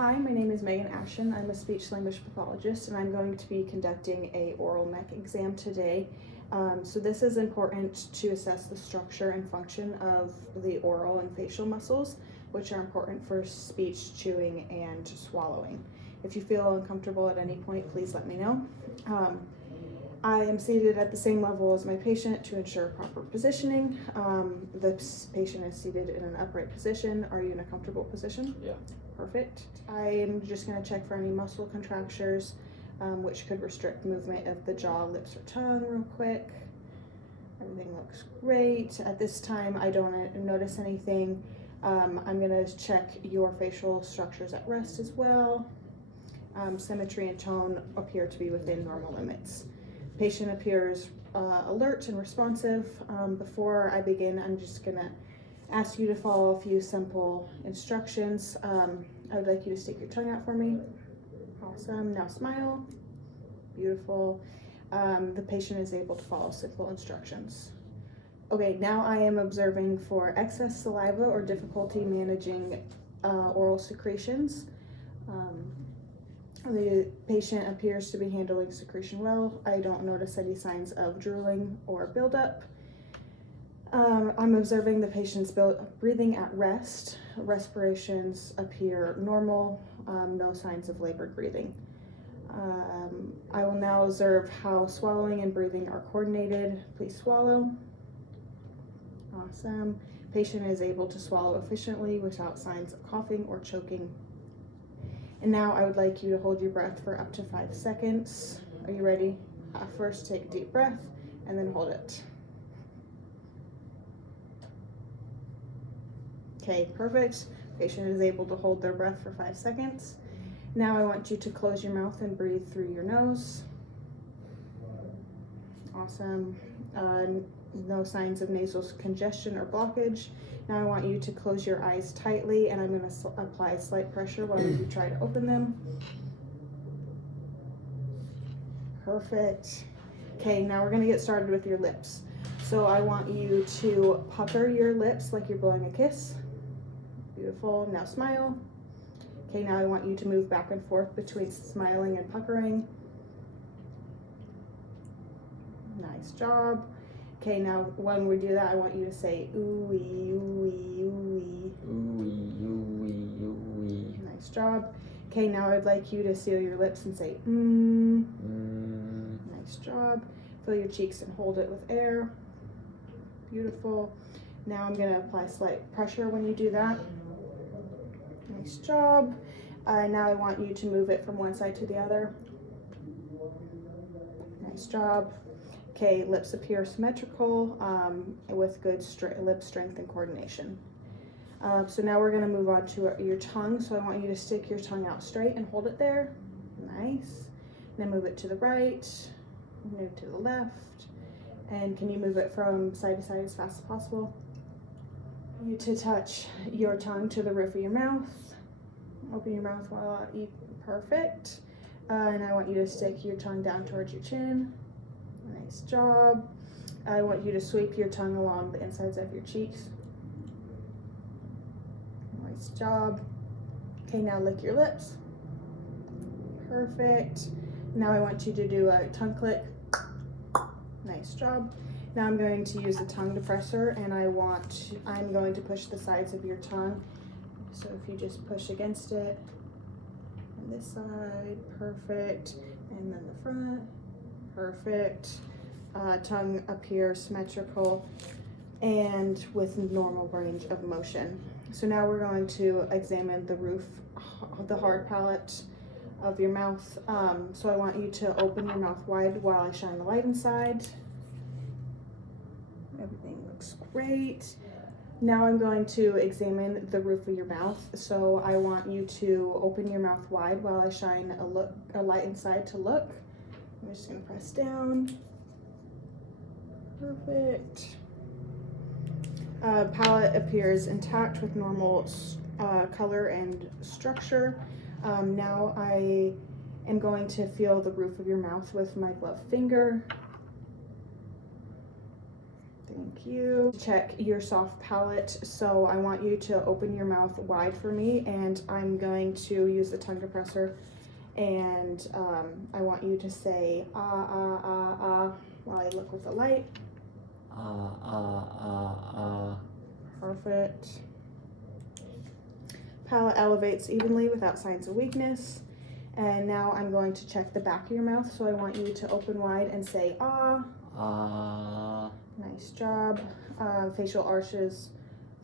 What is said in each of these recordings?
Hi, my name is Megan Ashton. I'm a speech-language pathologist, and I'm going to be conducting a oral Mech exam today. So this is important to assess the structure and function of the oral and facial muscles, which are important for speech, chewing, and swallowing. If you feel uncomfortable at any point, please let me know. I am seated at the same level as my patient to ensure proper positioning. The patient is seated in an upright position. Are you in a comfortable position? Yeah. Perfect. I am just going to check for any muscle contractures, which could restrict movement of the jaw, lips, or tongue real quick. Everything looks great. At this time, I don't notice anything. I'm going to check your facial structures at rest as well. Symmetry and tone appear to be within normal limits. Patient appears alert and responsive. Before I begin, I'm just going to ask you to follow a few simple instructions. I would like you to stick your tongue out for me. Awesome. Now smile. Beautiful. The patient is able to follow simple instructions. Okay, now I am observing for excess saliva or difficulty managing oral secretions. The patient appears to be handling secretion well. I don't notice any signs of drooling or buildup. I'm observing the patient's breathing at rest. Respirations appear normal, no signs of labored breathing. I will now observe how swallowing and breathing are coordinated. Please swallow. Awesome. Patient is able to swallow efficiently without signs of coughing or choking. And now I would like you to hold your breath for up to 5 seconds. Are you ready? First, take a deep breath and then hold it. Okay, perfect. Patient is able to hold their breath for 5 seconds. Now I want you to close your mouth and breathe through your nose. Awesome. No signs of nasal congestion or blockage. Now I want you to close your eyes tightly, and I'm going to apply slight pressure while you try to open them. Perfect. Okay, now we're going to get started with your lips. So I want you to pucker your lips like you're blowing a kiss. Beautiful. Now smile. Okay, now I want you to move back and forth between smiling and puckering. Nice job. Okay, now when we do that, I want you to say ooey, ooey, ooey. Ooey, ooey, ooey. Nice job. Okay, now I'd like you to seal your lips and say Nice job. Fill your cheeks and hold it with air. Beautiful. Now I'm going to apply slight pressure when you do that. Nice job. Now I want you to move it from one side to the other. Nice job. Okay, lips appear symmetrical with good lip strength and coordination. So now we're going to move on to your tongue. So I want you to stick your tongue out straight and hold it there. Nice. Then move it to the right, move to the left. And can you move it from side to side as fast as possible? You to touch your tongue to the roof of your mouth. Open your mouth while you perfect. And I want you to stick your tongue down towards your chin. Nice job. I want you to sweep your tongue along the insides of your cheeks. Nice job. Okay, now lick your lips. Perfect. Now I want you to do a tongue click. Nice job. Now I'm going to use a tongue depressor, and I'm going to push the sides of your tongue. So if you just push against it, and this side, perfect, and then the front, perfect. Tongue appears symmetrical and with normal range of motion. So now we're going to examine the roof, the hard palate of your mouth. So I want you to open your mouth wide while I shine the light inside. Everything looks great. Now I'm going to examine the roof of your mouth. So I want you to open your mouth wide while I shine a light inside to look. I'm just going to press down. Perfect. Palate appears intact with normal color and structure. Now I am going to feel the roof of your mouth with my gloved finger. Thank you. Check your soft palate. So I want you to open your mouth wide for me, and I'm going to use the tongue depressor, and I want you to say ah, ah, ah, ah while I look with the light. Ah, ah, ah, ah. Perfect. Palate elevates evenly without signs of weakness. And now I'm going to check the back of your mouth. So I want you to open wide and say ah. Ah. Nice job. Facial arches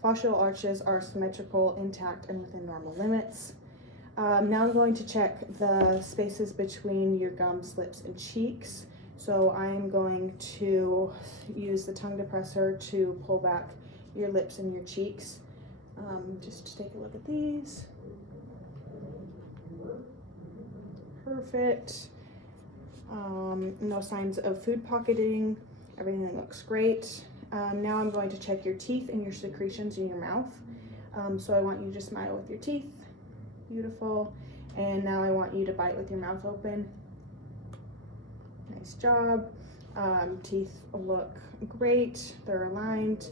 are symmetrical, intact, and within normal limits. Now I'm going to check the spaces between your gums, lips, and cheeks. So I'm going to use the tongue depressor to pull back your lips and your cheeks. Just to take a look at these. Perfect. No signs of food pocketing. Everything looks great. Now I'm going to check your teeth and your secretions in your mouth. So I want you to smile with your teeth. Beautiful. And now I want you to bite with your mouth open. Nice job. Teeth look great. They're aligned.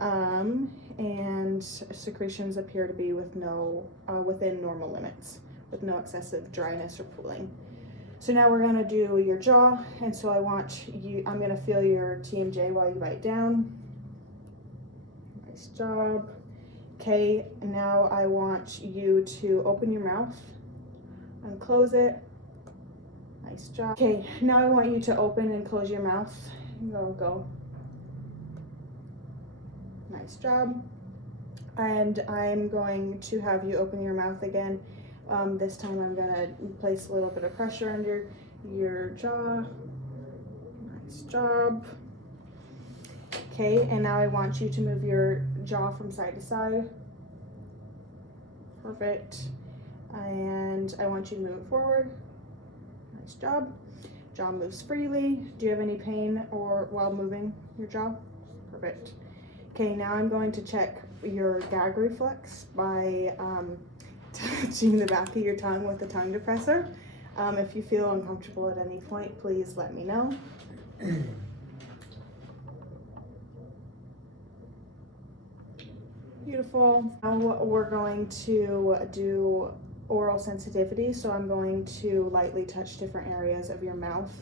And secretions appear to be within normal limits, with no excessive dryness or pooling. So now we're gonna do your jaw, and so I'm gonna feel your TMJ while you bite down. Nice job. Okay, now I want you to open your mouth and close it. Nice job. Okay, now I want you to open and close your mouth. Go. Nice job. And I'm going to have you open your mouth again. This time I'm gonna place a little bit of pressure under your jaw. Nice job. Okay, and now I want you to move your jaw from side to side. Perfect. And I want you to move it forward. Nice job. Jaw moves freely. Do you have any pain while moving your jaw? Perfect. Okay, now I'm going to check your gag reflex by touching the back of your tongue with the tongue depressor. If you feel uncomfortable at any point, please let me know. Beautiful. Now we're going to do oral sensitivity. So I'm going to lightly touch different areas of your mouth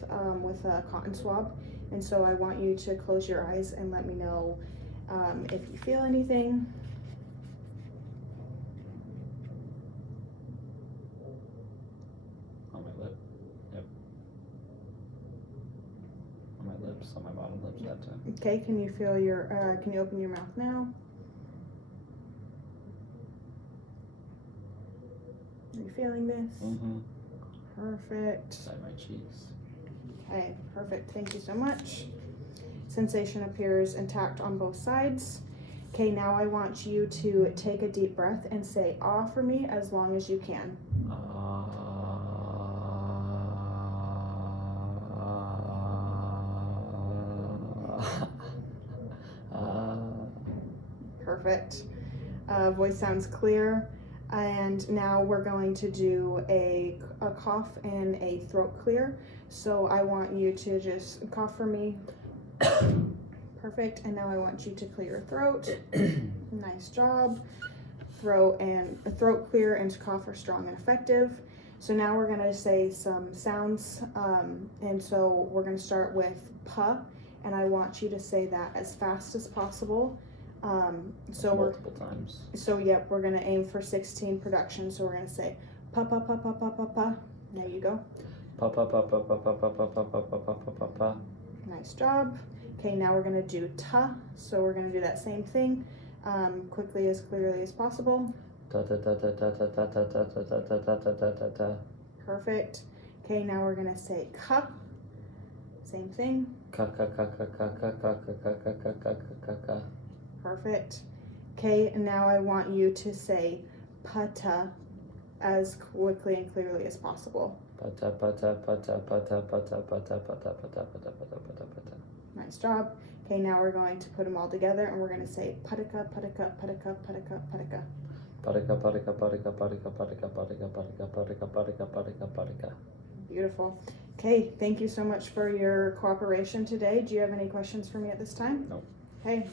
with a cotton swab. And so I want you to close your eyes and let me know if you feel anything. On my lip. Yep. On my lips, on my bottom lips that time. Okay, can you feel can you open your mouth now? Are you feeling this? Mm-hmm. Perfect. Inside my cheeks. Okay, perfect. Thank you so much. Sensation appears intact on both sides. Okay, now I want you to take a deep breath and say ah for me as long as you can. Perfect. Voice sounds clear. And now we're going to do a cough and a throat clear. So I want you to just cough for me. Perfect. And now I want you to clear your throat. Nice job. Throat clear and cough are strong and effective. So now we're going to say some sounds. And so we're going to start with puh, and I want you to say that as fast as possible. So multiple times. So yep, we're gonna aim for 16 production. So we're gonna say pa pa pa pa pa pa pa. There you go. Pa pa pa pa pa pa pa pa pa pa pa pa pa pa. Nice job. Okay, now we're gonna do ta. So we're gonna do that same thing, quickly as clearly as possible. Ta ta ta ta ta ta ta ta ta ta ta ta ta ta ta ta. Perfect. Okay, now we're gonna say ka. Same thing. Ka ka ka ka ka ka ka ka ka ka ka ka ka ka. Perfect. Okay, and now I want you to say pata as quickly and clearly as possible. Pata pata pata pata pata pata pata pata pata pata pata pata. Nice job. Okay, now we're going to put them all together and we're going to say patika, patika, patika, patika, patika. Patika patika patika patika patika patika patika patika patika patika patika. Beautiful. Okay, thank you so much for your cooperation today. Do you have any questions for me at this time? No. Okay,